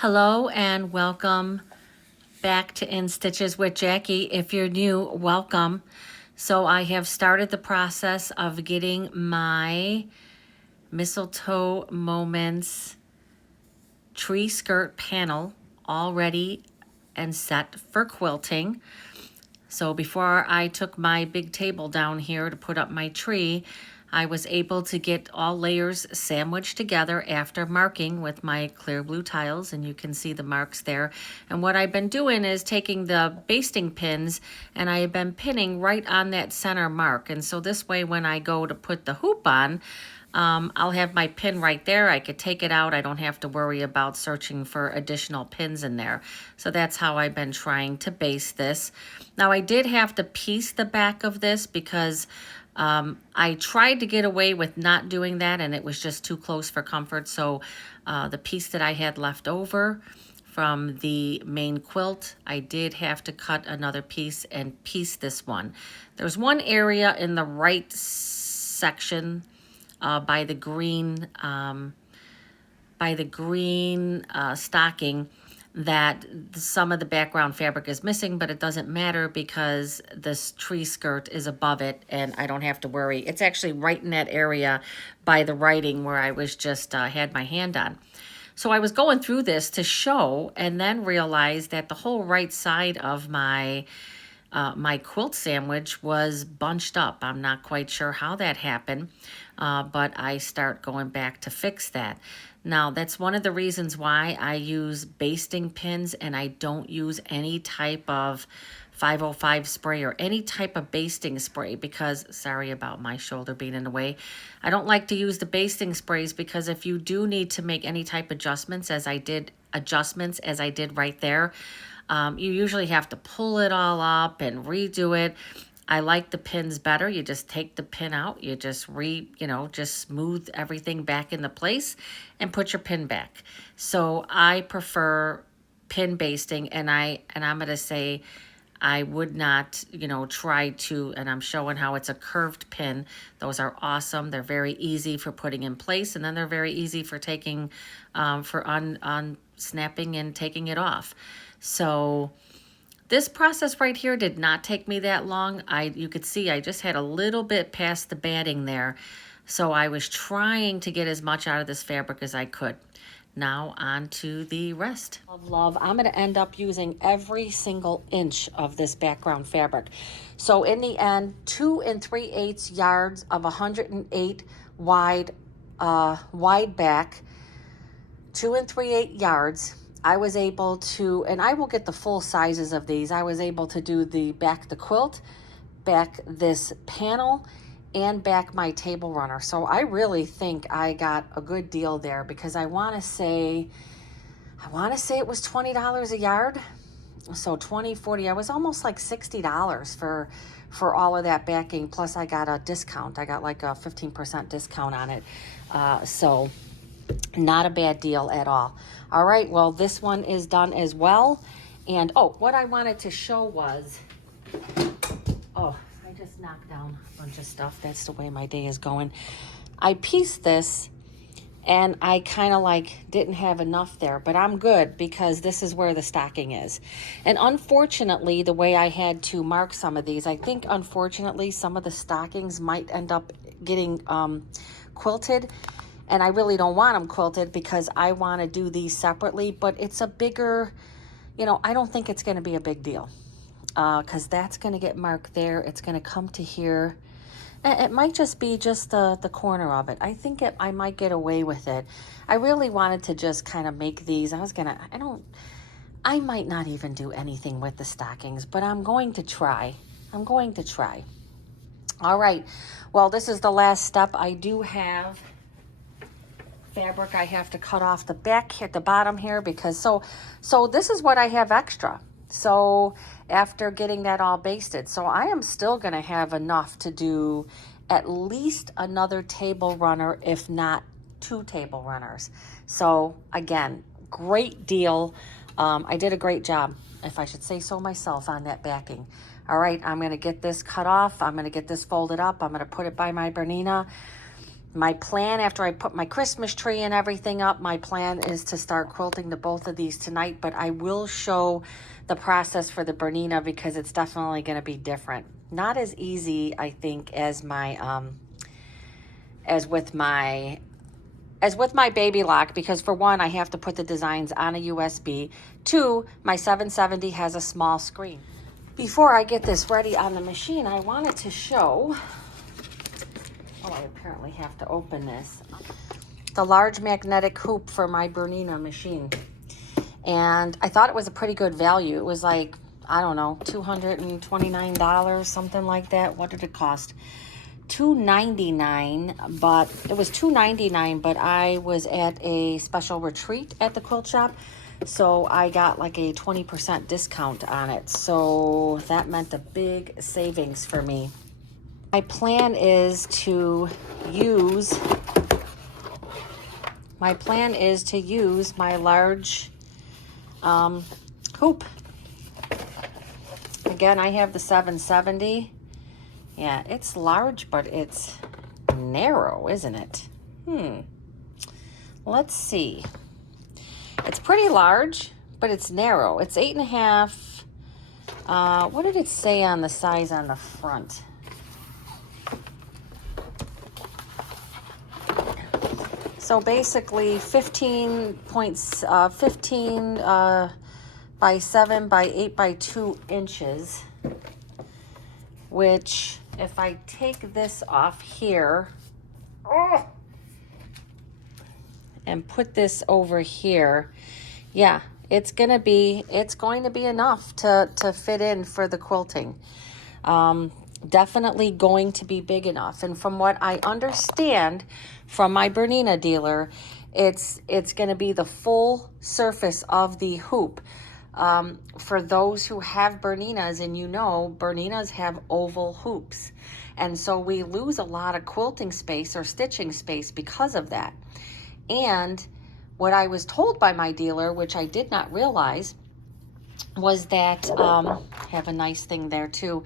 Hello and welcome back to In Stitches with Jackie. If you're new, welcome. So I have started the process of getting my Mistletoe Moments tree skirt panel all ready and set for quilting. So before I took my big table down here to put up my tree, I was able to get all layers sandwiched together after marking with my clear blue tiles, and you can see the marks there. And what I've been doing is taking the basting pins and I have been pinning right on that center mark. And so this way when I go to put the hoop on, I'll have my pin right there. I could take it out. I don't have to worry about searching for additional pins in there. So that's how I've been trying to base this. Now I did have to piece the back of this because I tried to get away with not doing that and it was just too close for comfort. So the piece that I had left over from the main quilt, I did have to cut another piece and piece this one. There's one area in the right section by the green stocking that some of the background fabric is missing, but it doesn't matter because this tree skirt is above it and I don't have to worry. It's actually right in that area by the writing where I was just had my hand on. So I was going through this to show and then realized that the whole right side of my my quilt sandwich was bunched up. I'm not quite sure how that happened, but I start going back to fix that. Now, that's one of the reasons why I use basting pins and I don't use any type of 505 spray or any type of basting spray because, sorry about my shoulder being in the way, I don't like to use the basting sprays because if you do need to make any type of adjustments as I did right there, you usually have to pull it all up and redo it. I like the pins better. You just take the pin out, you just just smooth everything back into place and put your pin back. So I prefer pin basting and I'm going to say I would not, try to, and I'm showing how it's a curved pin. Those are awesome. They're very easy for putting in place and then they're very easy for taking, on snapping and taking it off. So this process right here did not take me that long. You could see I just had a little bit past the batting there. So I was trying to get as much out of this fabric as I could. Now on to the rest. Love, I'm going to end up using every single inch of this background fabric. So in the end, 2 3/8 yards of 108 wide back, 2 3/8 yards. I was able to, and I will get the full sizes of these. I was able to do the quilt, back this panel, and back my table runner. So I really think I got a good deal there because I want to say it was $20 a yard. So 20, 40, I was almost like $60 for all of that backing. Plus I got a discount. I got like a 15% discount on it. So not a bad deal at all. All right, well, this one is done as well. And, what I wanted to show was, I just knocked down a bunch of stuff. That's the way my day is going. I pieced this, and I kind of didn't have enough there, but I'm good because this is where the stocking is. And unfortunately, the way I had to mark some of these, I think, unfortunately, some of the stockings might end up getting quilted. And I really don't want them quilted because I want to do these separately, but it's a bigger, I don't think it's going to be a big deal because that's going to get marked there. It's going to come to here. It might just be just the corner of it. I think I might get away with it. I really wanted to just kind of make these. I might not even do anything with the stockings, but I'm going to try. All right. Well, this is the last step. I do have fabric I have to cut off the back at the bottom here because so this is what I have extra. So after getting that all basted, so I am still going to have enough to do at least another table runner, if not 2 table runners. So again, great deal. I did a great job, if I should say so myself, on that backing. All right, I'm going to get this cut off. I'm going to get this folded up. I'm going to put it by my Bernina. My plan after I put my Christmas tree and everything up, my plan is to start quilting the both of these tonight, but I will show the process for the Bernina because it's definitely going to be different. Not as easy, I think, as my as with my baby lock, because for one, I have to put the designs on a USB. Two, my 770 has a small screen. Before I get this ready on the machine, I wanted to show, oh, I apparently have to open this, the large magnetic hoop for my Bernina machine. And I thought it was a pretty good value. It was like, I don't know, $229, something like that. What did it cost? $2.99, but it was $2.99, but I was at a special retreat at the quilt shop, so I got like a 20% discount on it. So that meant a big savings for me. My plan is to use my large hoop. Again, I have the 770. Yeah, it's large, but it's narrow, isn't it? Let's see. It's pretty large, but it's narrow. It's 8.5. What did it say on the size on the front? So basically 15 by 7 by 8 by 2 inches, which if I take this off here and put this over here, yeah, it's going to be enough to fit in for the quilting. Definitely going to be big enough. And from what I understand from my Bernina dealer, it's going to be the full surface of the hoop. For those who have Berninas, and you know, Berninas have oval hoops. And so we lose a lot of quilting space or stitching space because of that. And what I was told by my dealer, which I did not realize, was that, have a nice thing there too,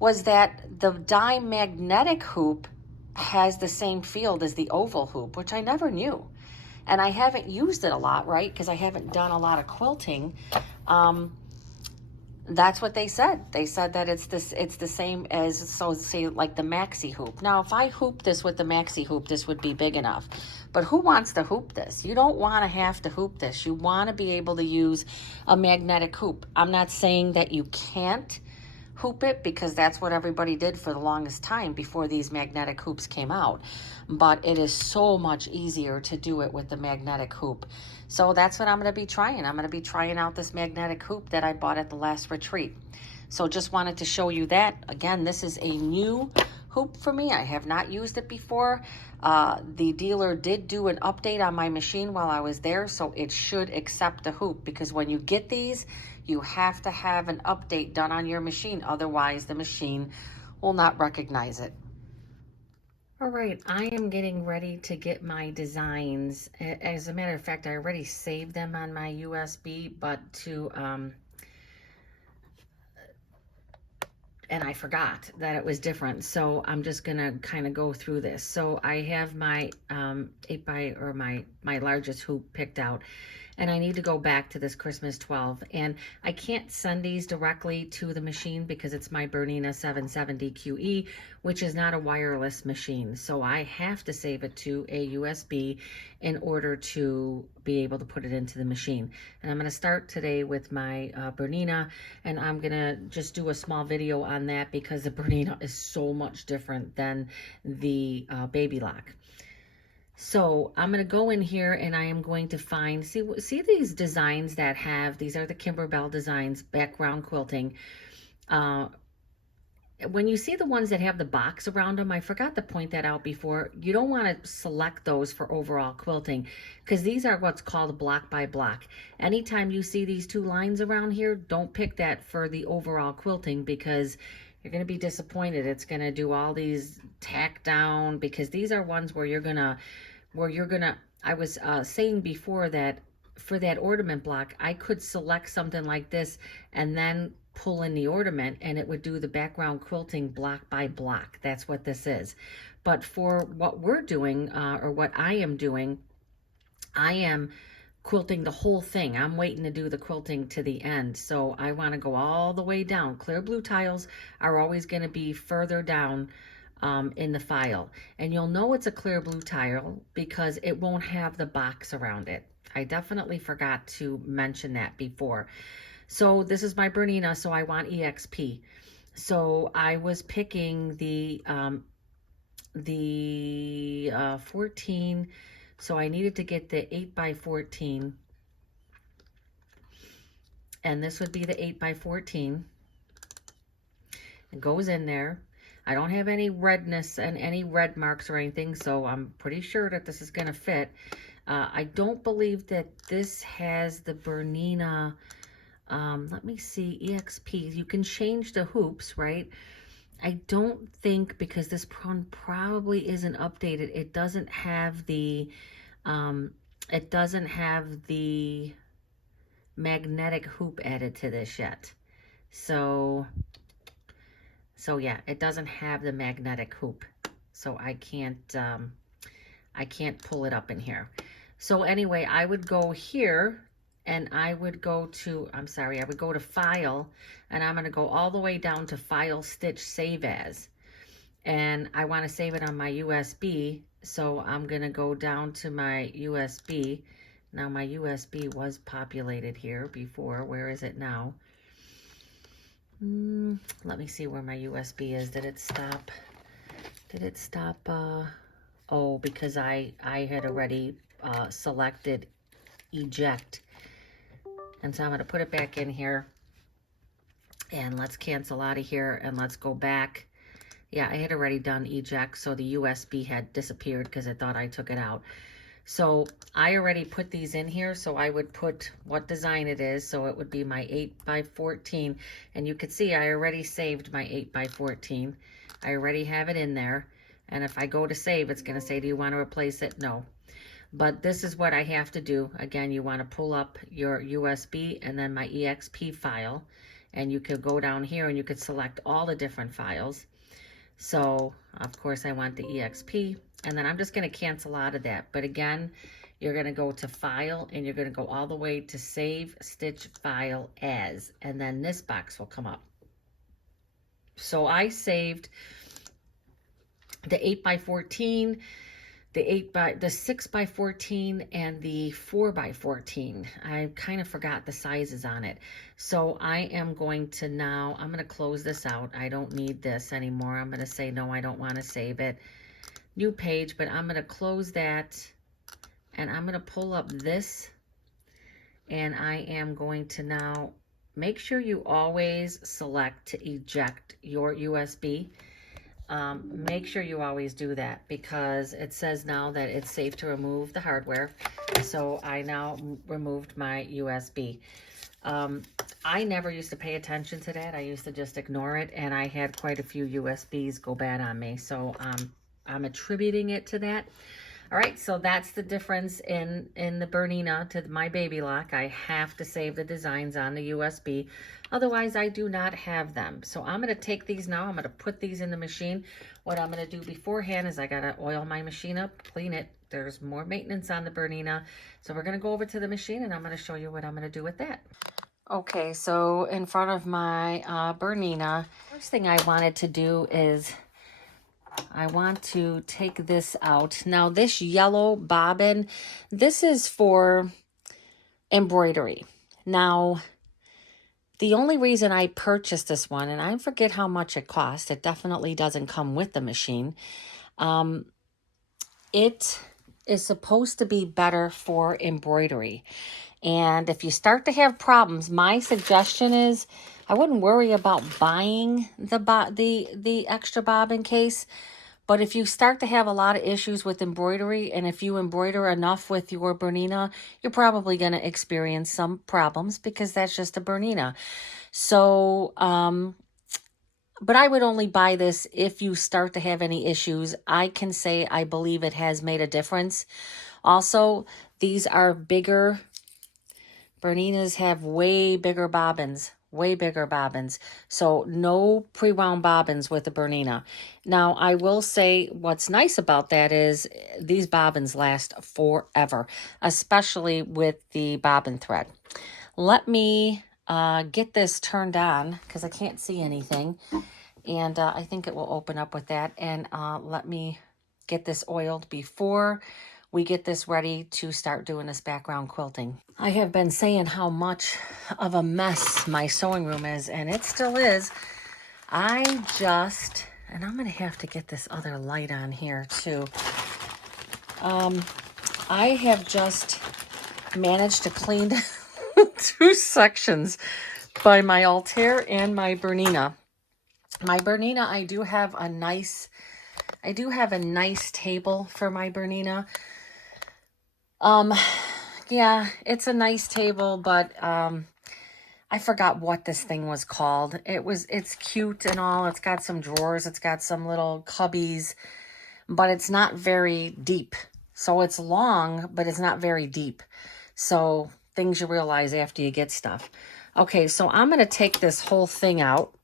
was that the diamagnetic hoop has the same field as the oval hoop, which I never knew. And I haven't used it a lot, right? Because I haven't done a lot of quilting. That's what they said. They said that it's the same as, so say like the maxi hoop. Now, if I hoop this with the maxi hoop, this would be big enough. But who wants to hoop this? You don't want to have to hoop this. You want to be able to use a magnetic hoop. I'm not saying that you can't hoop it, because that's what everybody did for the longest time before these magnetic hoops came out. But it is so much easier to do it with the magnetic hoop. So that's what I'm going to be trying. I'm going to be trying out this magnetic hoop that I bought at the last retreat. So just wanted to show you that. Again, this is a new hoop for me. I have not used it before. The dealer did do an update on my machine while I was there, so it should accept the hoop, because when you get these, you have to have an update done on your machine. Otherwise, the machine will not recognize it. All right, I am getting ready to get my designs. As a matter of fact, I already saved them on my USB, but and I forgot that it was different. So I'm just gonna kind of go through this. So I have my 8 by, or my largest hoop picked out. And I need to go back to this Christmas 12. And I can't send these directly to the machine because it's my Bernina 770 QE, which is not a wireless machine. So I have to save it to a USB in order to be able to put it into the machine. And I'm going to start today with my Bernina, and I'm going to just do a small video on that because the Bernina is so much different than the baby lock. So I'm going to go in here and I am going to find, see these designs that have, these are the Kimberbell designs, background quilting. When you see the ones that have the box around them, I forgot to point that out before, you don't want to select those for overall quilting, because these are what's called block by block. Anytime you see these two lines around here, don't pick that for the overall quilting, because you're going to be disappointed. It's going to do all these tack down, because these are ones where you're going to, I was saying before that for that ornament block, I could select something like this and then pull in the ornament and it would do the background quilting block by block. That's what this is. But for what we're doing, or what I am doing, I am quilting the whole thing. I'm waiting to do the quilting to the end. So I want to go all the way down. Clear blue tiles are always going to be further down in the file. And you'll know it's a clear blue tile because it won't have the box around it. I definitely forgot to mention that before. So this is my Bernina, so I want EXP. So I was picking the 14, so I needed to get the 8x14, and this would be the 8x14. It goes in there. I don't have any redness and any red marks or anything, so I'm pretty sure that this is going to fit. I don't believe that this has the Bernina, let me see, EXP. You can change the hoops, right? I don't think, because this one probably isn't updated, it doesn't have the magnetic hoop added to this yet. So yeah, it doesn't have the magnetic hoop. So I can't pull it up in here. So anyway, I would go here and I would go to, I would go to File, and I'm going to go all the way down to File, Stitch, Save As. And I want to save it on my USB, so I'm going to go down to my USB. Now my USB was populated here before. Where is it now? Let me see where my USB is. Did it stop? Oh, because I had already selected eject. And so I'm going to put it back in here. And let's cancel out of here and let's go back. Yeah, I had already done eject, so the USB had disappeared because I thought I took it out. So I already put these in here, so I would put what design it is. So it would be my 8x14. And you could see I already saved my 8x14. I already have it in there. And if I go to save, it's going to say, do you want to replace it? No. But this is what I have to do. Again, you want to pull up your USB and then my EXP file. And you could go down here and you could select all the different files. So, of course, I want the EXP. And then I'm just going to cancel out of that. But again, you're going to go to File and you're going to go all the way to Save, Stitch, File, As. And then this box will come up. So I saved the 8x14, the 6x14, and the 4x14. I kind of forgot the sizes on it. So I am going to now, I'm going to close this out. I don't need this anymore. I'm going to say, no, I don't want to save it. New page, but I'm going to close that. And I'm going to pull up this. And I am going to now make sure you always select to eject your USB. Make sure you always do that because it says now that it's safe to remove the hardware. So I now removed my USB. I never used to pay attention to that. I used to just ignore it, and I had quite a few USBs go bad on me. So I'm attributing it to that. All right, so that's the difference in the Bernina to my Baby Lock. I have to save the designs on the USB. Otherwise, I do not have them. So I'm going to take these now. I'm going to put these in the machine. What I'm going to do beforehand is I got to oil my machine up, clean it. There's more maintenance on the Bernina. So we're going to go over to the machine, and I'm going to show you what I'm going to do with that. Okay, so in front of my Bernina, first thing I wanted to do is I want to take this out. Now this yellow bobbin, this is for embroidery. Now, the only reason I purchased this one, and I forget how much it cost, it definitely doesn't come with the machine. It is supposed to be better for embroidery. And if you start to have problems, my suggestion is I wouldn't worry about buying the extra bobbin case. But if you start to have a lot of issues with embroidery, and if you embroider enough with your Bernina, you're probably going to experience some problems because that's just a Bernina. So, but I would only buy this if you start to have any issues. I can say I believe it has made a difference. Also, these are bigger. Berninas have way bigger bobbins. way bigger bobbins. So no pre-wound bobbins with the Bernina. Now, I will say what's nice about that is these bobbins last forever, especially with the bobbin thread. Let me get this turned on because I can't see anything. And I think it will open up with that. And let me get this oiled before we get this ready to start doing this background quilting. I have been saying how much of a mess my sewing room is, and it still is. And I'm going to have to get this other light on here too. I have just managed to clean 2 sections by my Altair and my Bernina. My Bernina, I do have a nice table for my Bernina. Yeah, it's a nice table, but I forgot what this thing was called. It's cute and all. It's got some drawers. It's got some little cubbies, but it's not very deep. So it's long, but it's not very deep. So things you realize after you get stuff. Okay, so I'm going to take this whole thing out.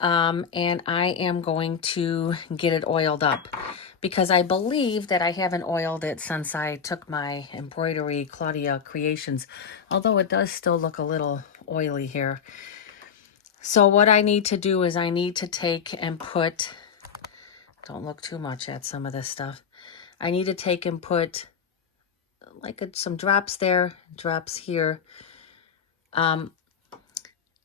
And I am going to get it oiled up because I believe that I haven't oiled it since I took my embroidery Claudia Creations, although it does still look a little oily here. So what I need to do is I need to take and put, don't look too much at some of this stuff. I need to take and put like some drops there, drops here. And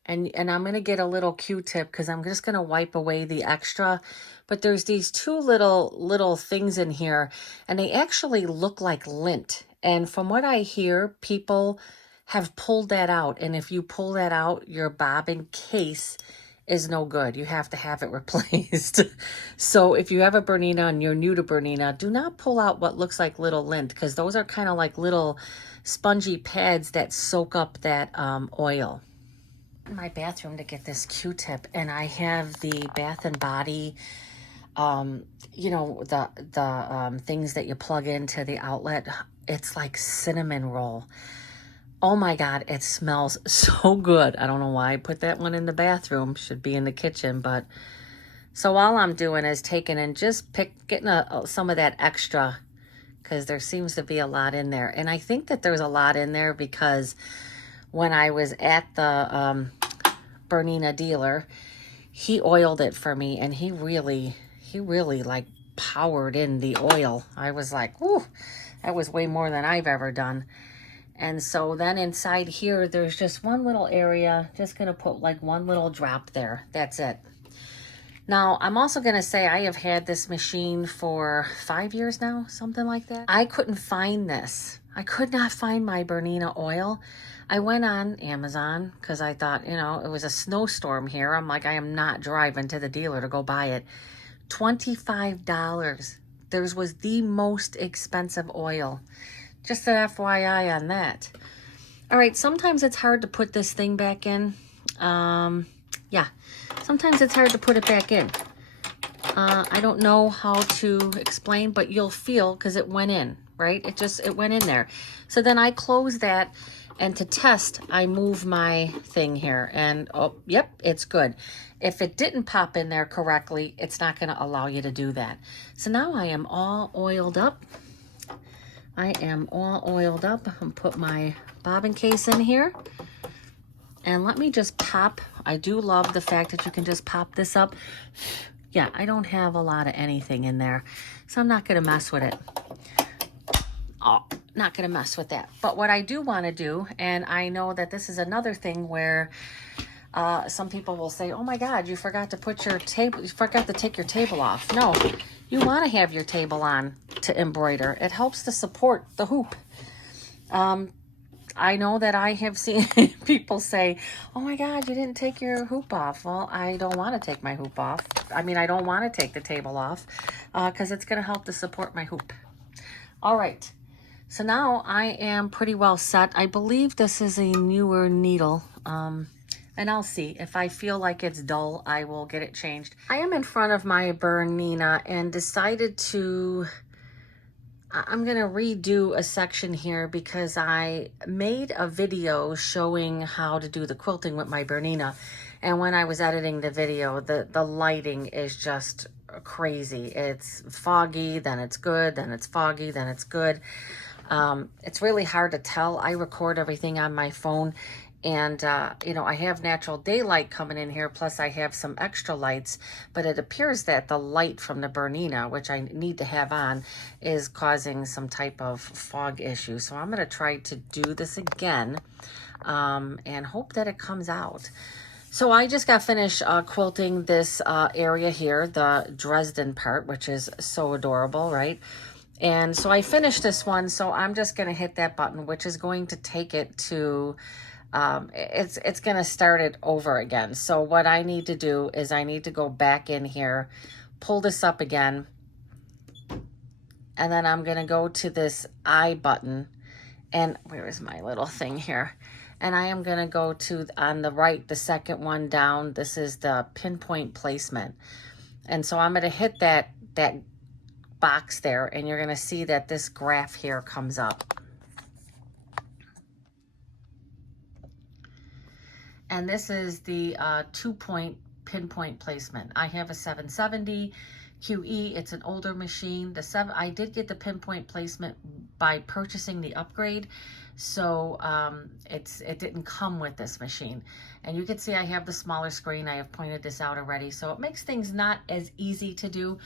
I'm going to get a little Q-tip because I'm just going to wipe away the extra. But there's these 2 little things in here, and they actually look like lint. And from what I hear, people have pulled that out. And if you pull that out, your bobbin case is no good. You have to have it replaced. So if you have a Bernina and you're new to Bernina, do not pull out what looks like little lint because those are kind of like little spongy pads that soak up that oil. My bathroom to get this Q-tip, and I have the Bath and Body you know, the things that you plug into the outlet. It's like cinnamon roll. Oh my God, it smells so good. I don't know why I put that one in the bathroom. Should be in the kitchen. But so all I'm doing is taking and just getting some of that extra because there seems to be a lot in there. And I think that there's a lot in there because when I was at the Bernina dealer, he oiled it for me, and he really like powered in the oil. I was like, whoo, that was way more than I've ever done. And so then inside here, there's just one little area, just gonna put like one little drop there. That's it. Now, I'm also gonna say I have had this machine for 5 years now, something like that. I couldn't find this. I could not find my Bernina oil. I went on Amazon because I thought, you know, it was a snowstorm here. I'm like, I am not driving to the dealer to go buy it. $25. Theirs was the most expensive oil. Just an FYI on that. All right, sometimes it's hard to put this thing back in. Yeah, sometimes it's hard to put it back in. I don't know how to explain, but you'll feel because it went in, right? It went in there. So then I close that, and to test, I move my thing here, and oh, yep, it's good. If it didn't pop in there correctly, it's not going to allow you to do that. So now I am all oiled up. I'm gonna put my bobbin case in here. And let me just pop. I do love the fact that you can just pop this up. Yeah, I don't have a lot of anything in there, so I'm not going to mess with it. Oh, not going to mess with that. But what I do want to do, and I know that this is another thing where some people will say, oh my God, you forgot to put your table, you forgot to take your table off. No, you want to have your table on to embroider. It helps to support the hoop. I know that I have seen people say, oh my God, you didn't take your hoop off. Well, I don't want to take my hoop off. I mean, I don't want to take the table off because it's going to help to support my hoop. All right. So now I am pretty well set. I believe this is a newer needle. And I'll see. If I feel like it's dull, I will get it changed. I am in front of my Bernina and decided to I'm going to redo a section here because I made a video showing how to do the quilting with my Bernina. And when I was editing the video, the lighting is just crazy. It's foggy, then it's good, then it's foggy, then it's good. It's really hard to tell. I record everything on my phone, and you know, I have natural daylight coming in here, plus I have some extra lights, but it appears that the light from the Bernina, which I need to have on, is causing some type of fog issue. So I'm going to try to do this again, and hope that it comes out. So I just got finished quilting this area here, the Dresden part, which is so adorable, right? And so I finished this one, so I'm just going to hit that button, which is going to take it to, it's going to start it over again. So what I need to do is I need to go back in here, pull this up again, and then I'm going to go to this I button, and where is my little thing here? And I am going to go to, on the right, the second one down, this is the pinpoint placement. And so I'm going to hit that box there, and you're going to see that this graph here comes up. And this is the 2-point pinpoint placement. I have a 770 QE. It's an older machine. I did get the pinpoint placement by purchasing the upgrade, so it didn't come with this machine. And you can see I have the smaller screen. I have pointed this out already, so it makes things not as easy to do.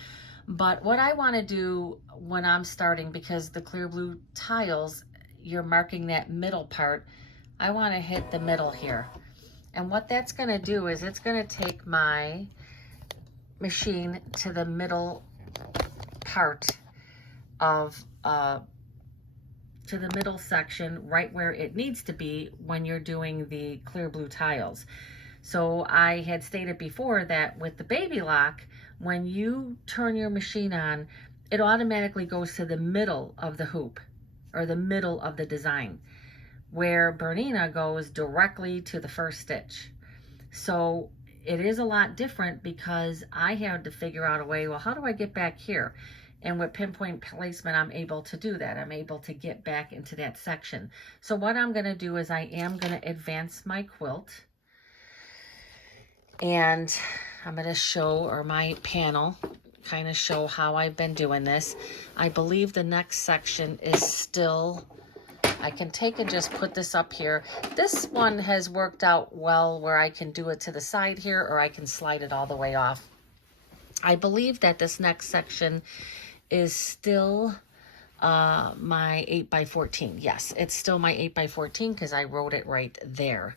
But what I want to do when I'm starting, because the clear blue tiles, you're marking that middle part, I want to hit the middle here. And what that's going to do is it's going to take my machine to the middle part of, to the middle section, right where it needs to be when you're doing the clear blue tiles. So I had stated before that with the baby lock, when you turn your machine on, it automatically goes to the middle of the hoop, or the middle of the design, where Bernina goes directly to the first stitch. So it is a lot different because I had to figure out a way, well, how do I get back here? And with pinpoint placement, I'm able to do that. I'm able to get back into that section. So what I'm going to do is I am going to advance my quilt. And I'm going to show, or my panel, kind of show how I've been doing this. I believe the next section is still, I can take and just put this up here. This one has worked out well where I can do it to the side here, or I can slide it all the way off. I believe that this next section is still my 8x14. Yes, it's still my 8x14 because I wrote it right there.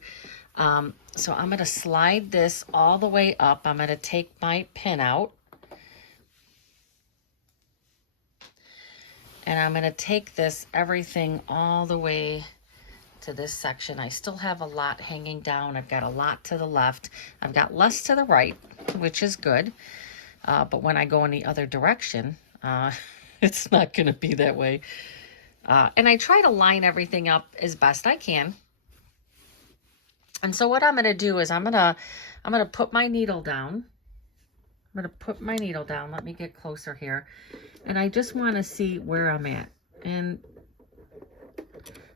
So I'm going to slide this all the way up. I'm going to take my pin out. And I'm going to take this, everything all the way to this section. I still have a lot hanging down. I've got a lot to the left. I've got less to the right, which is good. But when I go in the other direction, it's not going to be that way. And I try to line everything up as best I can. And so what I'm going to do is I'm going to put my needle down. I'm going to put my needle down. Let me get closer here. And I just want to see where I'm at. And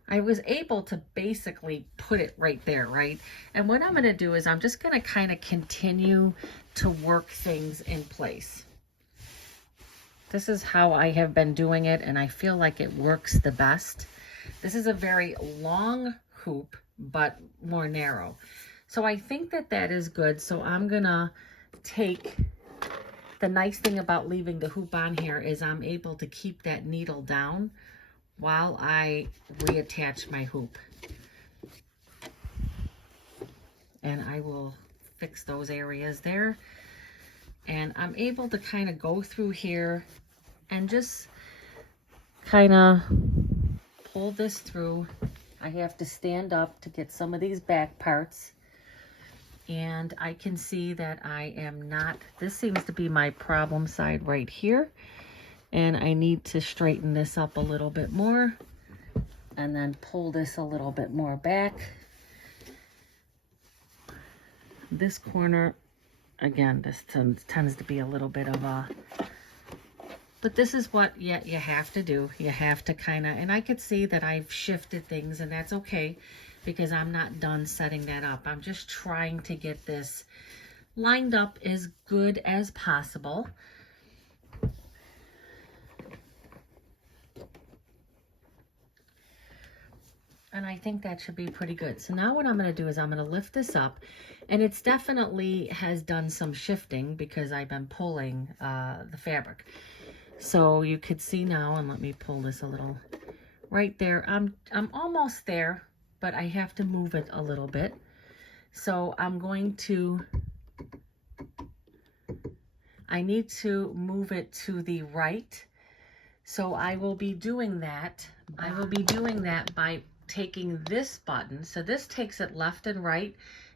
I was able to basically put it right there, right? And what I'm going to do is I'm just going to kind of continue to work things in place. This is how I have been doing it, and I feel like it works the best. This is a very long hoop, but more narrow. So I think that that is good. So I'm going to take, the nice thing about leaving the hoop on here is I'm able to keep that needle down while I reattach my hoop. And I will fix those areas there. And I'm able to kind of go through here and just kind of pull this through. I have to stand up to get some of these back parts. And I can see that I am not, this seems to be my problem side right here. And I need to straighten this up a little bit more. And then pull this a little bit more back. This corner, again, this tends to be a little bit of a But this is what you have to do. You have to kind of, and I could see that I've shifted things, and that's okay because I'm not done setting that up. I'm just trying to get this lined up as good as possible. And I think that should be pretty good. So now what I'm going to do is I'm going to lift this up, and it's definitely has done some shifting because I've been pulling the fabric. So you could see now, and let me pull this a little right there. I'm almost there, but I have to move it a little bit. So I'm going to, I need to move it to the right. So I will be doing that. I will be doing that by taking this button. So this takes it left and right.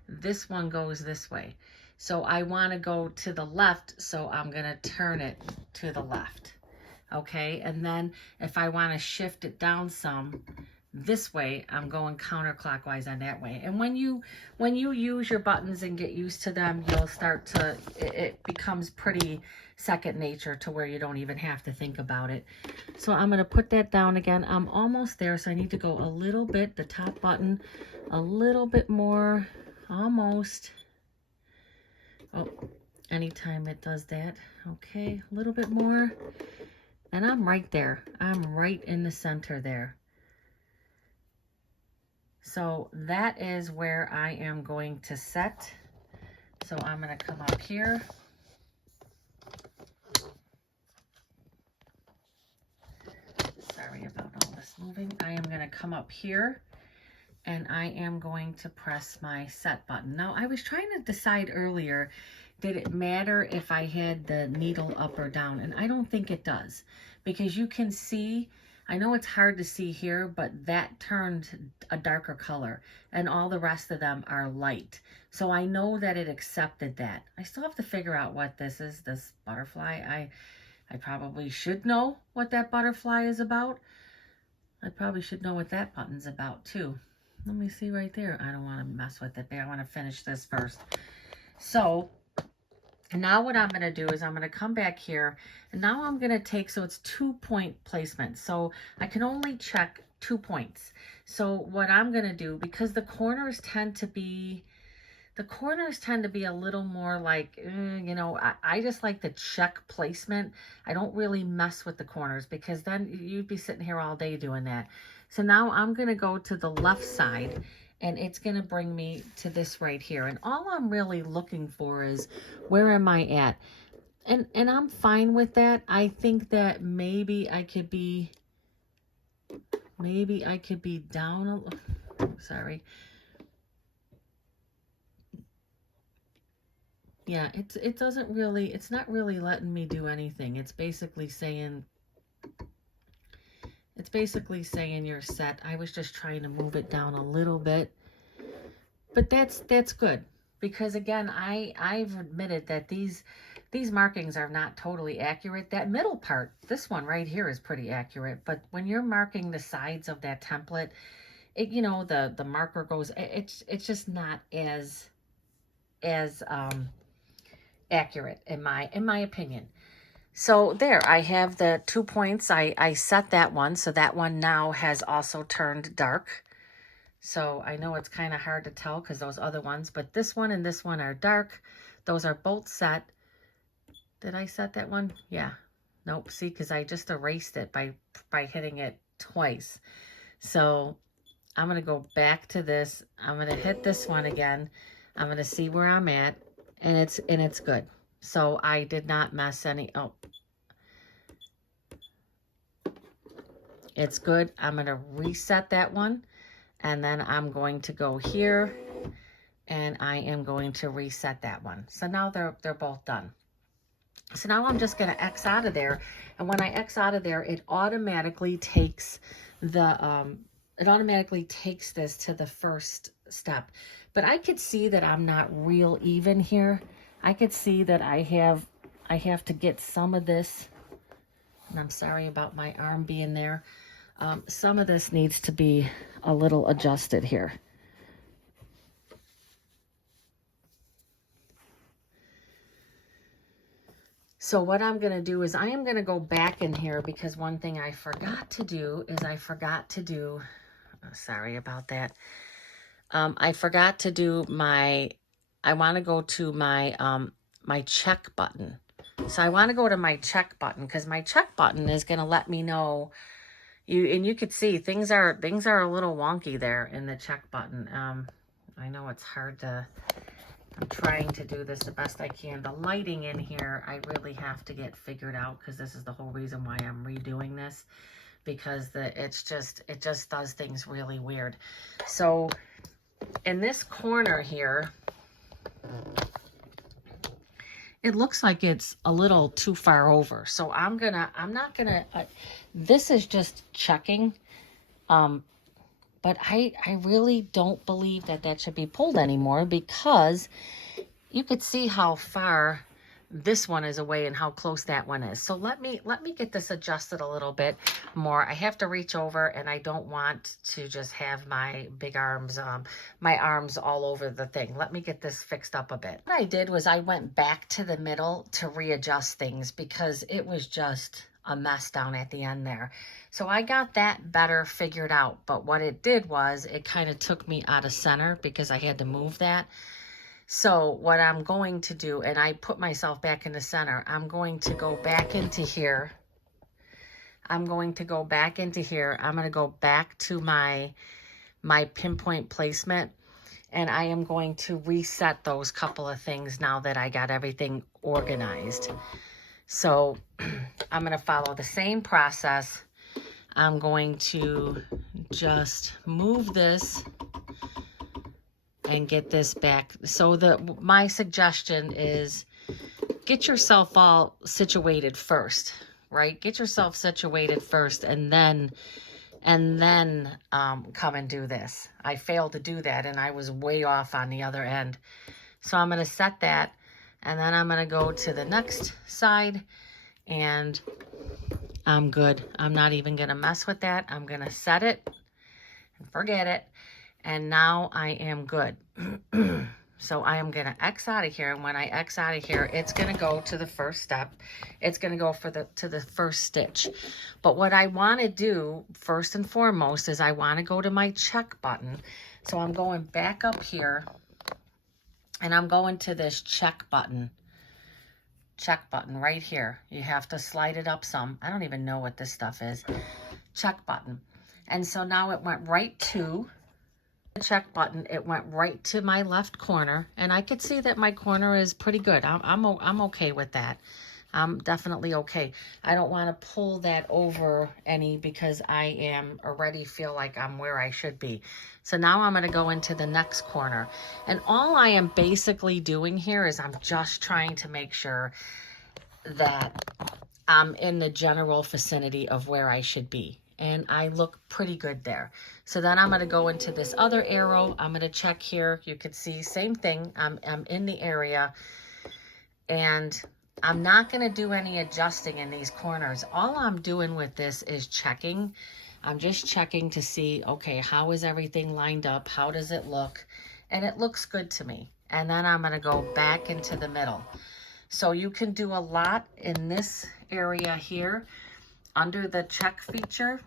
This one goes this way. So I want to go to the left, so I'm going to turn it to the left. Okay, and then if I want to shift it down some this way, I'm going counterclockwise on that way. And when you use your buttons and get used to them, you'll start to, it becomes pretty second nature to where you don't even have to think about it. So I'm going to put that down again. I'm almost there, so I need to go a little bit, the top button, a little bit more, almost. Oh, anytime it does that. Okay, a little bit more. And I'm right there. I'm right in the center there. So that is where I am going to set. So I'm going to come up here. Sorry about all this moving. I am going to come up here, and I am going to press my set button. Now, I was trying to decide earlier, did it matter if I had the needle up or down? And I don't think it does, because you can see, I know it's hard to see here, but that turned a darker color, and all the rest of them are light. So I know that it accepted that. I still have to figure out what this is, this butterfly. I probably should know what that butterfly is about. I probably should know what that button's about too. Let me see right there. I don't want to mess with it. I want to finish this first. So now what I'm going to do is I'm going to come back here, and now I'm going to take, so it's 2-point placement. So I can only check 2 points. So what I'm going to do, because the corners tend to be a little more like, you know, I just like the check placement. I don't really mess with the corners, because then you'd be sitting here all day doing that. So now I'm going to go to the left side, and it's going to bring me to this right here. And all I'm really looking for is, where am I at? And I'm fine with that. I think that maybe I could be down sorry. Yeah, it's not really letting me do anything. It's basically saying you're set. I was just trying to move it down a little bit. But that's good, because again, I've admitted that these markings are not totally accurate. That middle part, this one right here, is pretty accurate, but when you're marking the sides of that template, it, you know, the marker goes, it's just not as accurate in my opinion. So there, I have the 2 points. I set that one, so that one now has also turned dark. So I know it's kind of hard to tell because those other ones, but this one and this one are dark. Those are both set. Did I set that one? Yeah. Nope. See, because I just erased it by hitting it twice. So I'm going to go back to this. I'm going to hit this one again. I'm going to see where I'm at, and it's good. So I did not mess any. Oh, it's good. I'm going to reset that one, and then I'm going to go here, and I am going to reset that one. So now they're both done. So now I'm just going to X out of there, and when I X out of there, it automatically takes the this to the first step. But I could see that I'm not real even here. I could see that I have to get some of this, and I'm sorry about my arm being there. Some of this needs to be a little adjusted here. So what I'm going to do is I am going to go back in here, because one thing I forgot to do is sorry about that. I forgot to do I want to go to my check button. So I want to go to my check button, because my check button is going to let me know you could see things are a little wonky there in the check button. I know it's hard to, I'm trying to do this the best I can. The lighting in here, I really have to get figured out, because this is the whole reason why I'm redoing this, because it just does things really weird. So in this corner here, it looks like it's a little too far over. So this is just checking. But I really don't believe that should be pulled anymore, because you could see how far this one is away and how close that one is. So let me get this adjusted a little bit more. I have to reach over, and I don't want to just have my big arms, my arms all over the thing. Let me get this fixed up a bit. What I did was I went back to the middle to readjust things, because it was just a mess down at the end there. So I got that better figured out. But what it did was it kind of took me out of center, because I had to move that. So what I'm going to do, and I put myself back in the center, I'm going to go back into here. I'm going to go back to my pinpoint placement, and I am going to reset those couple of things now that I got everything organized. So I'm going to follow the same process. I'm going to just move this and get this back. So my suggestion is get yourself all situated first, right? Get yourself situated first, and then come and do this. I failed to do that, and I was way off on the other end. So I'm going to set that, and then I'm going to go to the next side, and I'm good. I'm not even going to mess with that. I'm going to set it and forget it. And now I am good. So I am going to X out of here. And when I X out of here, it's going to go to the first step. It's going to go to the first stitch. But what I want to do first and foremost is I want to go to my check button. So I'm going back up here, and I'm going to this check button right here. You have to slide it up some. I don't even know what this stuff is. Check button. And so now it went right to the check button. It went right to my left corner, and I could see that my corner is pretty good. I'm okay with that. I'm definitely okay. I don't want to pull that over any, because I am already feel like I'm where I should be. So now I'm going to go into the next corner, and all I am basically doing here is I'm just trying to make sure that I'm in the general vicinity of where I should be. And I look pretty good there. So then I'm going to go into this other arrow. I'm going to check here. You can see same thing. I'm in the area, and I'm not going to do any adjusting in these corners. All I'm doing with this is checking. I'm just checking to see, okay, how is everything lined up? How does it look? And it looks good to me. And then I'm going to go back into the middle. So you can do a lot in this area here under the check feature.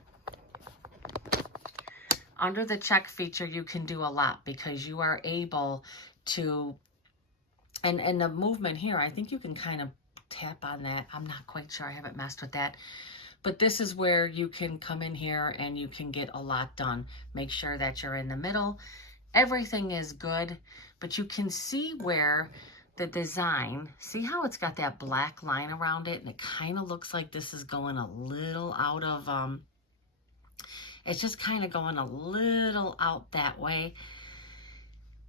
Under the check feature, you can do a lot, because you are able to, and the movement here, I think you can kind of tap on that. I'm not quite sure. I haven't messed with that. But this is where you can come in here and you can get a lot done. Make sure that you're in the middle. Everything is good, but you can see where the design, see how it's got that black line around it, and it kind of looks like this is going a little out of, it's just kind of going a little out that way.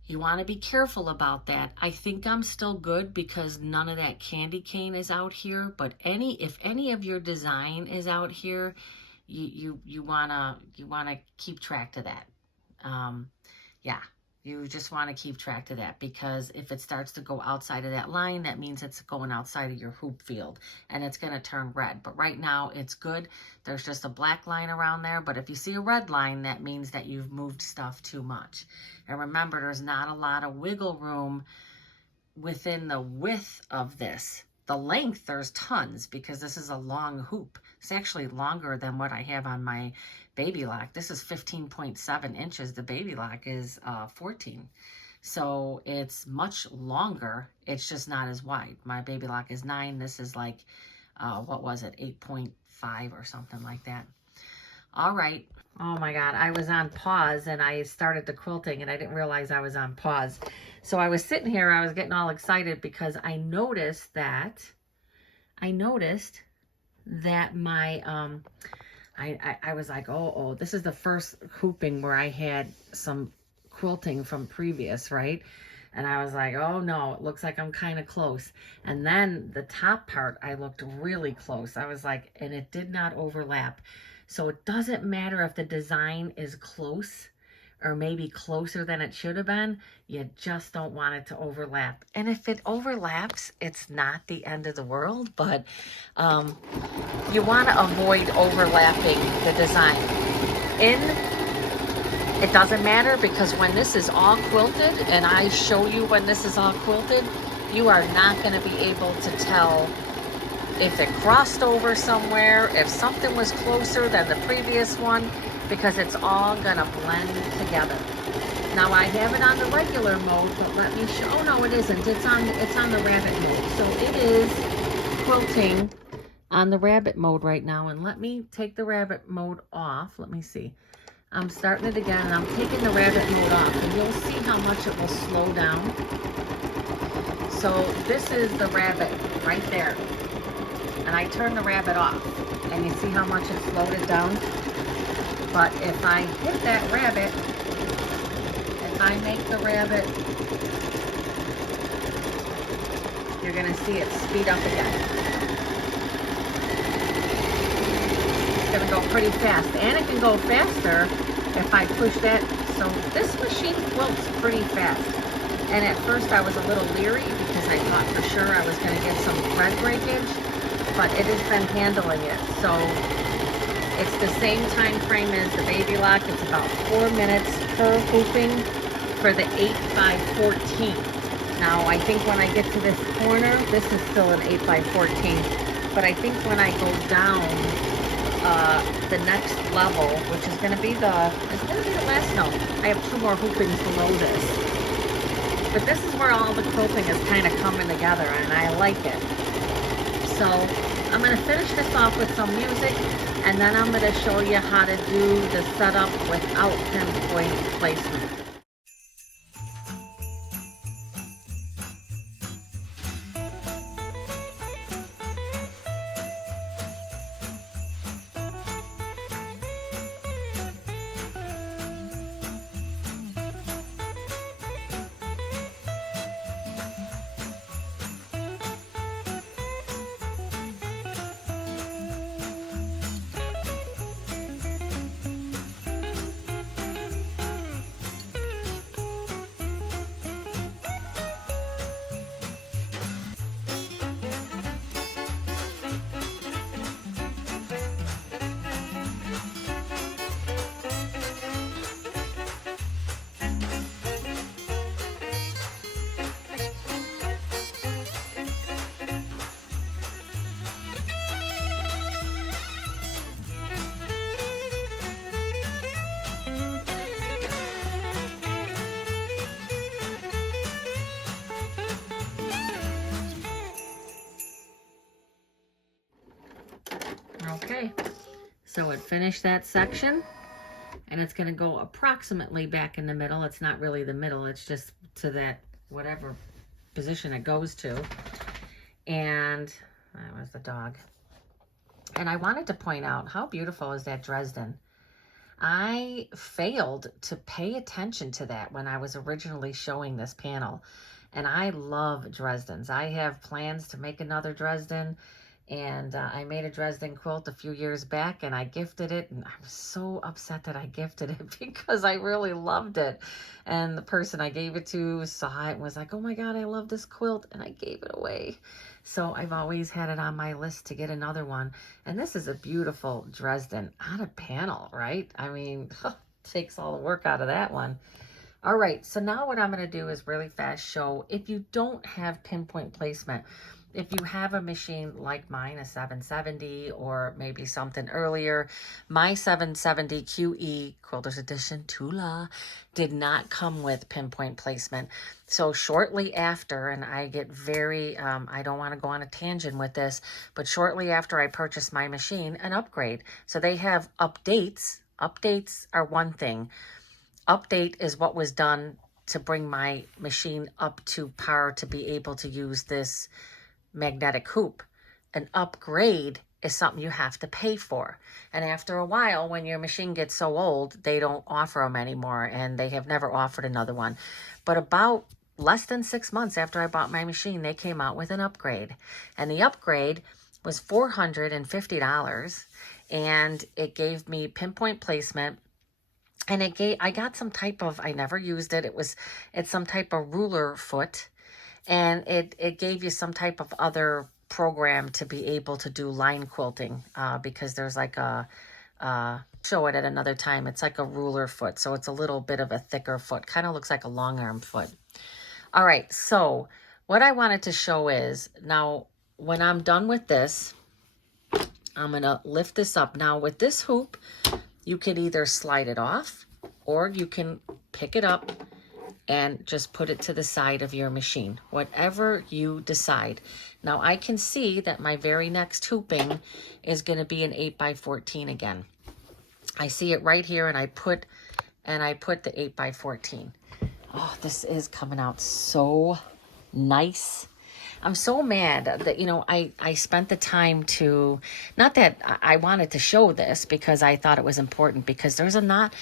You want to be careful about that. I think I'm still good, because none of that candy cane is out here, but if any of your design is out here, you want to keep track of that. Yeah. You just want to keep track of that, because if it starts to go outside of that line, that means it's going outside of your hoop field, and it's going to turn red. But right now it's good. There's just a black line around there. But if you see a red line, that means that you've moved stuff too much. And remember, there's not a lot of wiggle room within the width of this. the length, there's tons because this is a long hoop. It's actually longer than what I have on my baby lock. This is 15.7 inches. The baby lock is 14. So it's much longer. It's just not as wide. My baby lock is 9. This is like, what was it? 8.5 or something like that. All right. Oh my God, I was on pause and I started the quilting and I didn't realize I was on pause. So I was sitting here, I was getting all excited because I noticed that my, I was like, oh, this is the first hooping where I had some quilting from previous, right? And I was like, oh no, it looks like I'm kind of close. And then the top part, I looked really close. I was like, and it did not overlap. So it doesn't matter if the design is close or maybe closer than it should have been. You just don't want it to overlap. And if it overlaps, it's not the end of the world, but you want to avoid overlapping the design. It doesn't matter because when this is all quilted, and I show you when this is all quilted, you are not going to be able to tell if it crossed over somewhere, if something was closer than the previous one, because it's all gonna blend together. Now I have it on the regular mode, but let me show, oh no it isn't, it's on the rabbit mode. So it is quilting on the rabbit mode right now, and let me take the rabbit mode off. Let me see. I'm starting it again and I'm taking the rabbit mode off, and you'll see how much it will slow down. So this is the rabbit right there. And I turn the rabbit off, and you see how much it slowed it down. But if I hit that rabbit, if I make the rabbit, you're gonna see it speed up again. It's gonna go pretty fast, and it can go faster if I push that. So this machine quilts pretty fast. And at first I was a little leery because I thought for sure I was gonna get some thread breakage, but it has been handling it. So it's the same time frame as the baby lock. It's about 4 minutes per hooping for the 8x14. Now I think when I get to this corner, this is still an 8x14, but I think when I go down the next level, which is gonna be the last, no, I have 2 more hoopings below this. But this is where all the quilting is kind of coming together, and I like it. So I'm going to finish this off with some music, and then I'm going to show you how to do the setup without pinpoint placement. Okay, so it finished that section, and it's going to go approximately back in the middle. It's not really the middle, it's just to that whatever position it goes to. And that was the dog. And I wanted to point out, how beautiful is that Dresden? I failed to pay attention to that when I was originally showing this panel. And I love Dresdens. I have plans to make another Dresden. And I made a Dresden quilt a few years back, and I gifted it, and I was so upset that I gifted it because I really loved it. And the person I gave it to saw it and was like, oh my God, I love this quilt, and I gave it away. So I've always had it on my list to get another one. And this is a beautiful Dresden on a panel, right? I mean, takes all the work out of that one. All right, so now what I'm going to do is really fast show, if you don't have pinpoint placement, if you have a machine like mine, a 770 or maybe something earlier, my 770 QE Quilters Edition Tula did not come with pinpoint placement. So shortly after, and I get very, I don't want to go on a tangent with this, but shortly after I purchased my machine, an upgrade. So they have updates. Updates are one thing. Update is what was done to bring my machine up to par to be able to use this magnetic hoop. An upgrade is something you have to pay for. And after a while, when your machine gets so old, they don't offer them anymore, and they have never offered another one. But about less than 6 months after I bought my machine, they came out with an upgrade. And the upgrade was $450, and it gave me pinpoint placement. And I got some type of, I never used it. It's some type of ruler foot. And it gave you some type of other program to be able to do line quilting, because there's like show it at another time. It's like a ruler foot. So it's a little bit of a thicker foot. Kind of looks like a long arm foot. All right. So what I wanted to show is, now when I'm done with this, I'm going to lift this up. Now with this hoop, you could either slide it off, or you can pick it up and just put it to the side of your machine, whatever you decide. Now I can see that my very next hooping is going to be an 8x14 again. I see it right here, and I put the 8x14. Oh, this is coming out so nice. I'm so mad that, you know, I spent the time to, not that I wanted to show this because I thought it was important, because there's a not,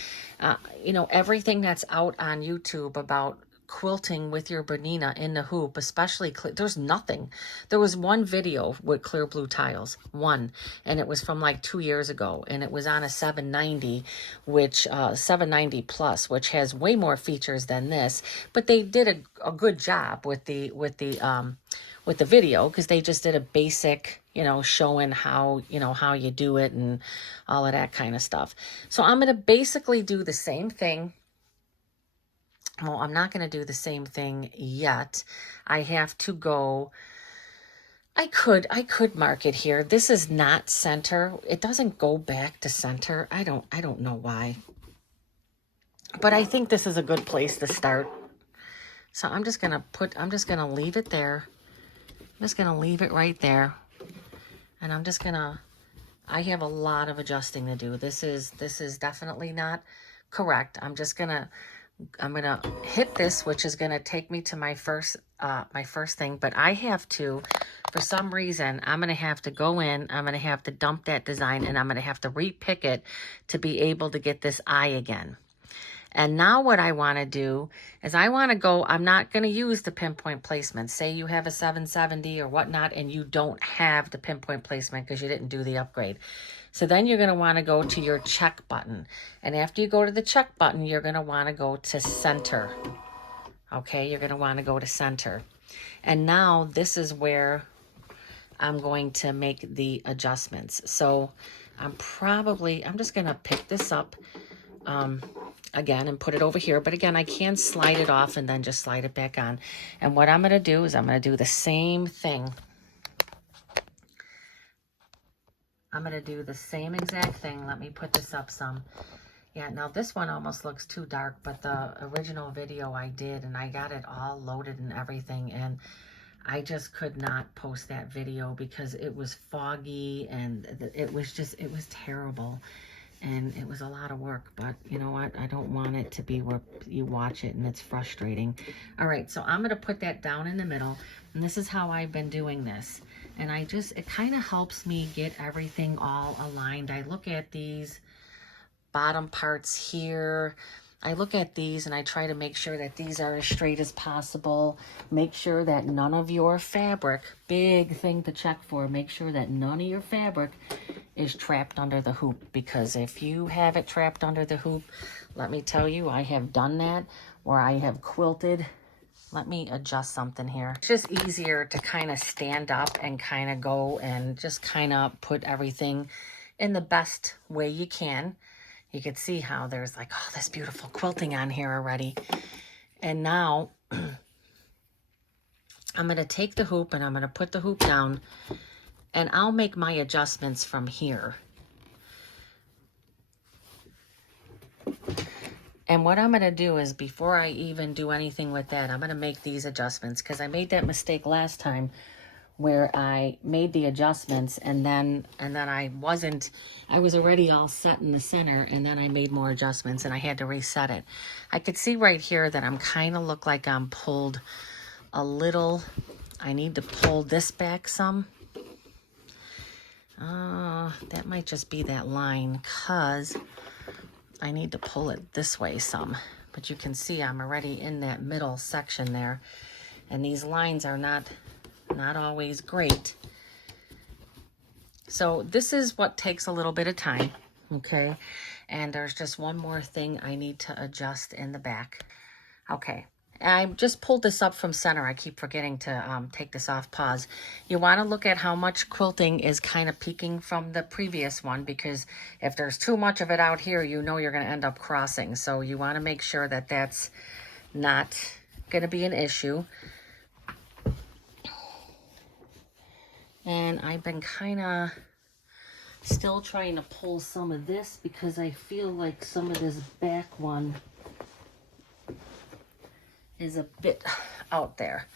you know, everything that's out on YouTube about quilting with your Bernina in the hoop, especially, there's nothing. There was one video with clear blue tiles, one, and it was from like 2 years ago, and it was on a 790, which 790 plus, which has way more features than this, but they did a good job with the video, because they just did a basic, you know, showing how, you know, how you do it and all of that kind of stuff. So I'm going to basically do the same thing. Well, I'm not going to do the same thing yet. I have to go. I could mark it here. This is not center. It doesn't go back to center. I don't know why. But I think this is a good place to start. So I'm just going to leave it there. I'm just going to leave it right there. And I'm just going to, I have a lot of adjusting to do. This is definitely not correct. I'm going to hit this, which is going to take me to my first thing. But I have to, for some reason, I'm going to have to go in, I'm going to have to dump that design, and I'm going to have to repick it to be able to get this eye again. And now what I want to do is I want to go, I'm not going to use the pinpoint placement. Say you have a 770 or whatnot, and you don't have the pinpoint placement because you didn't do the upgrade. So then you're going to want to go to your check button. And after you go to the check button, you're going to want to go to center. Okay, you're going to want to go to center. And now this is where I'm going to make the adjustments. So I'm just going to pick this up again and put it over here. But again, I can slide it off and then just slide it back on. And what I'm going to do is I'm going to do the same thing. I'm going to do the same exact thing. Let me put this up some. Yeah, now this one almost looks too dark, but the original video I did, and I got it all loaded and everything, and I just could not post that video because it was foggy, and it was terrible. And it was a lot of work, but you know what? I don't want it to be where you watch it and it's frustrating. All right, so I'm going to put that down in the middle, and this is how I've been doing this. And it kind of helps me get everything all aligned. I look at these bottom parts here. I look at these and I try to make sure that these are as straight as possible. Make sure that none of your fabric, big thing to check for, make sure that none of your fabric is trapped under the hoop, because if you have it trapped under the hoop, let me tell you, I have done that where I have quilted. Let me adjust something here. It's just easier to kind of stand up and kind of go and just kind of put everything in the best way you can. You can see how there's like, oh, this beautiful quilting on here already. And now I'm going to take the hoop and I'm going to put the hoop down, and I'll make my adjustments from here. And what I'm going to do is, before I even do anything with that, I'm going to make these adjustments, because I made that mistake last time where I made the adjustments and then I was already all set in the center, and then I made more adjustments and I had to reset it. I could see right here that I'm kind of look like I'm pulled a little. I need to pull this back some. That might just be that line, because I need to pull it this way some. But you can see I'm already in that middle section there, and these lines are not always great. So this is what takes a little bit of time, okay? And there's just one more thing I need to adjust in the back. Okay, I just pulled this up from center. I keep forgetting to take this off pause. You want to look at how much quilting is kind of peeking from the previous one, because if there's too much of it out here, you know you're going to end up crossing. So you want to make sure that that's not going to be an issue. And I've been kind of still trying to pull some of this, because I feel like some of this back one is a bit out there.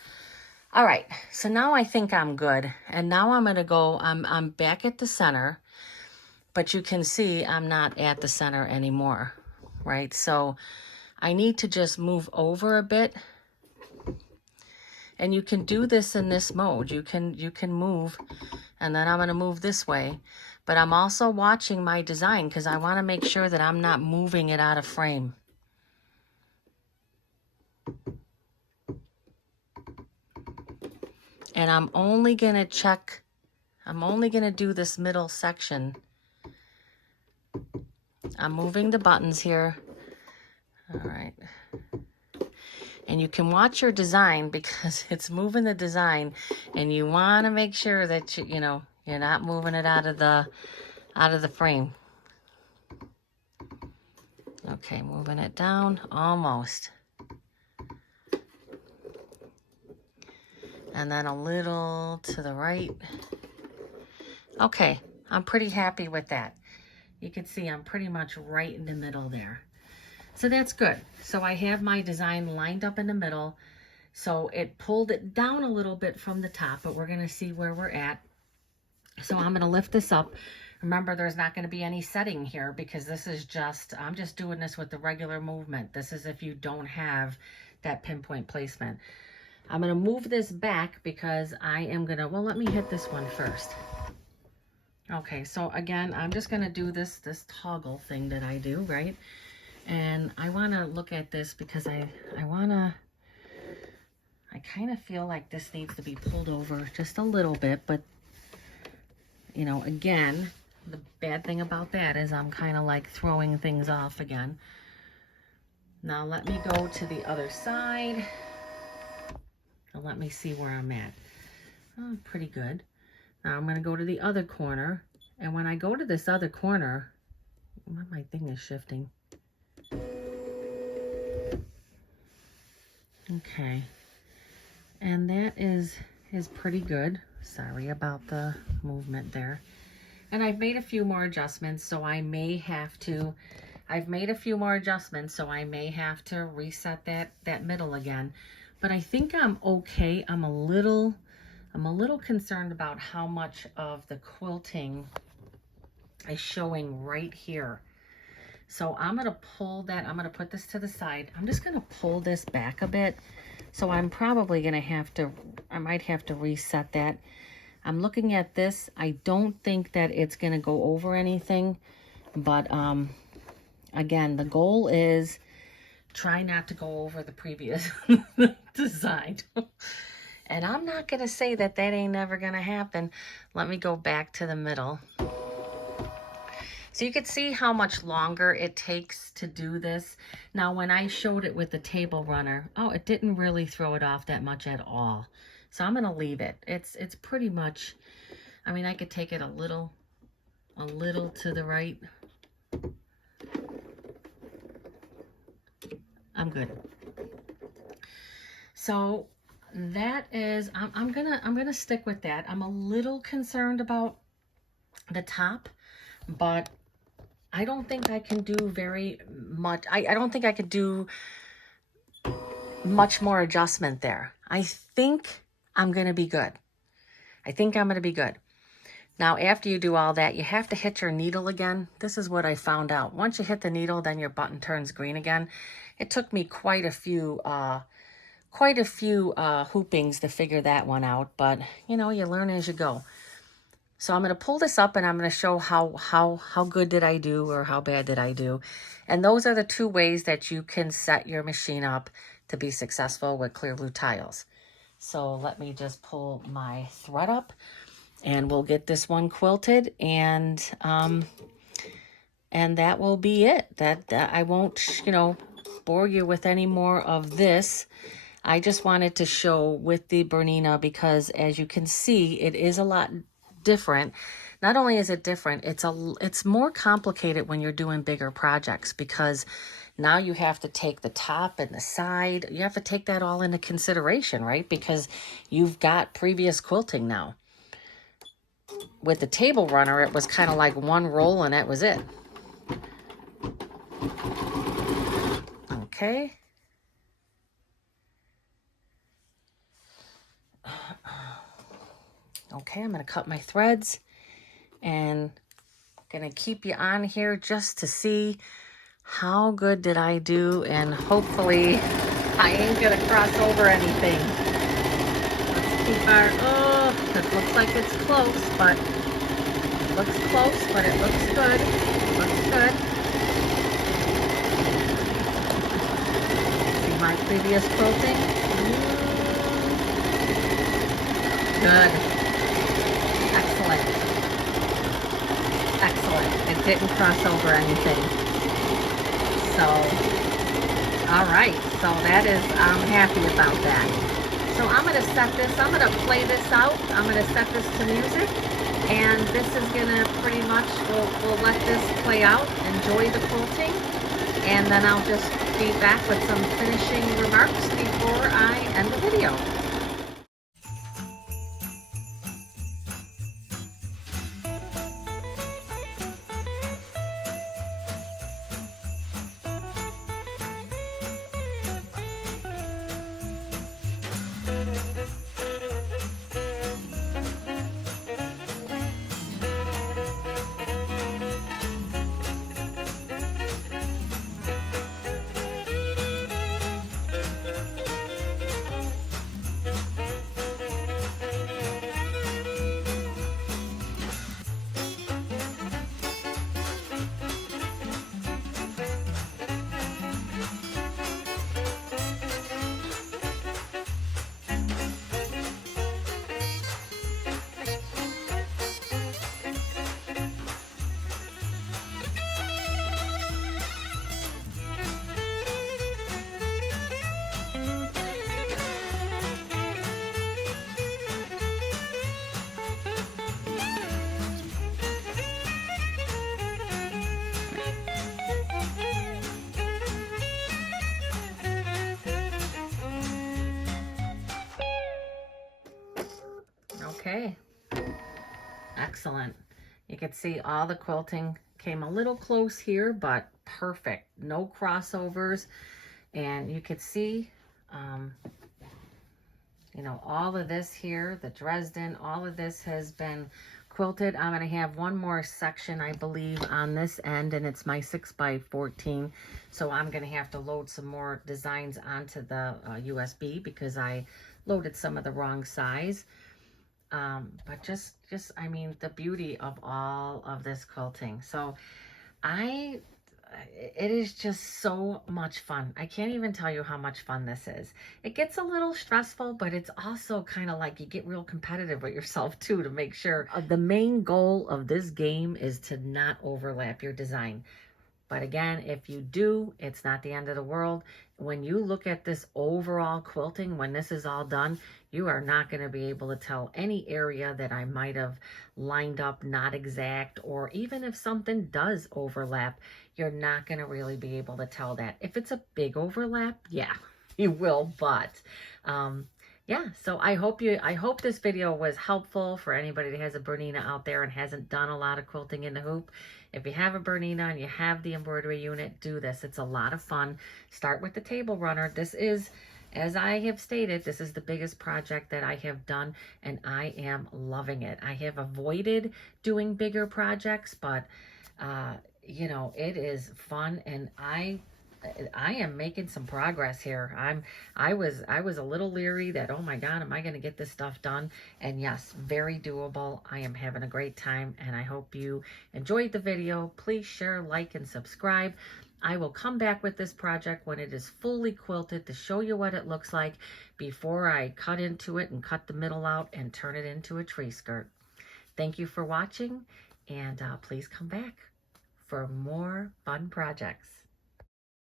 All right, so now I think I'm good. And now I'm gonna go, I'm back at the center, but you can see I'm not at the center anymore, right? So I need to just move over a bit. And you can do this in this mode. You can move, and then I'm going to move this way. But I'm also watching my design, because I want to make sure that I'm not moving it out of frame. And I'm only going to do this middle section. I'm moving the buttons here. All right. And you can watch your design, because it's moving the design, and you want to make sure that you're not moving it out of the frame. Okay, moving it down almost. And then a little to the right. Okay, I'm pretty happy with that. You can see I'm pretty much right in the middle there. So that's good. So I have my design lined up in the middle. So it pulled it down a little bit from the top, but we're going to see where we're at. So I'm going to lift this up. Remember, there's not going to be any setting here, because this is just, I'm just doing this with the regular movement. This is if you don't have that pinpoint placement. I'm going to move this back, because I am going to, well, let me hit this one first. Okay, so again, I'm just going to do this toggle thing that I do, right? And I want to look at this, because I kind of feel like this needs to be pulled over just a little bit. But, again, the bad thing about that is I'm kind of like throwing things off again. Now let me go to the other side. And let me see where I'm at. Oh, pretty good. Now I'm going to go to the other corner. And when I go to this other corner, my thing is shifting. Okay, and that is pretty good. Sorry about the movement there. And I've made a few more adjustments, so I may have to, reset that middle again. But I think I'm okay. I'm a little concerned about how much of the quilting is showing right here. So I'm going to pull that. I'm going to put this to the side. I'm just going to pull this back a bit. So I'm probably going to have to, I might have to reset that. I'm looking at this. I don't think that it's going to go over anything. But again, the goal is try not to go over the previous design. And I'm not going to say that ain't never going to happen. Let me go back to the middle. So you could see how much longer it takes to do this. Now, when I showed it with the table runner, oh, it didn't really throw it off that much at all. So I'm going to leave it. It's pretty much, I mean, I could take it a little to the right. I'm good. So that is, I'm gonna stick with that. I'm a little concerned about the top, but I don't think I can do very much. I don't think I could do much more adjustment there. I think I'm gonna be good. I think I'm gonna be good. Now, after you do all that, you have to hit your needle again. This is what I found out. Once you hit the needle, then your button turns green again. It took me quite a few hoopings to figure that one out, but you know, you learn as you go. So I'm going to pull this up and I'm going to show how good did I do or how bad did I do. And those are the two ways that you can set your machine up to be successful with clear blue tiles. So let me just pull my thread up and we'll get this one quilted, and that will be it. That I won't, you know, bore you with any more of this. I just wanted to show with the Bernina because, as you can see, it is a lot different. Not only is it different, it's more complicated when you're doing bigger projects, because now you have to take the top and the side. You have to take that all into consideration, right? Because you've got previous quilting now. With the table runner, it was kind of like one roll and that was it. Okay. Okay, I'm going to cut my threads and going to keep you on here just to see how good did I do, and hopefully I ain't going to cross over anything. Let's keep our, oh, it looks like it's close, but it looks close, but it looks good. It looks good. See my previous quilting? Good. Excellent. Excellent. It didn't cross over anything. So, all right. So that is, I'm happy about that. So I'm going to set this, I'm going to play this out. I'm going to set this to music. And this is going to pretty much, we'll let this play out. Enjoy the quilting. And then I'll just be back with some finishing remarks before I end the video. Okay, excellent. You can see all the quilting came a little close here, but perfect. No crossovers. And you could see, you know, all of this here, the Dresden, all of this has been quilted. I'm going to have one more section, I believe, on this end, and it's my 6x14. So I'm going to have to load some more designs onto the USB because I loaded some of the wrong size. But just, I mean, the beauty of all of this quilting. So it is just so much fun. I can't even tell you how much fun this is. It gets a little stressful, but it's also kind of like you get real competitive with yourself too, to make sure. The main goal of this game is to not overlap your design. But again, if you do, it's not the end of the world. When you look at this overall quilting, when this is all done, you are not going to be able to tell any area that I might have lined up not exact, or even if something does overlap, you're not going to really be able to tell that. If it's a big overlap, yeah, you will, but yeah, so I hope this video was helpful for anybody that has a Bernina out there and hasn't done a lot of quilting in the hoop. If you have a Bernina and you have the embroidery unit, do this. It's a lot of fun. Start with the table runner. This is, as I have stated, this is the biggest project that I have done, and I am loving it. I have avoided doing bigger projects, but you know, it is fun, and I am making some progress here. I was a little leery that, oh my God, am I going to get this stuff done? And yes, very doable. I am having a great time, and I hope you enjoyed the video. Please share, like, and subscribe. I will come back with this project when it is fully quilted to show you what it looks like before I cut into it and cut the middle out and turn it into a tree skirt. Thank you for watching, and please come back for more fun projects.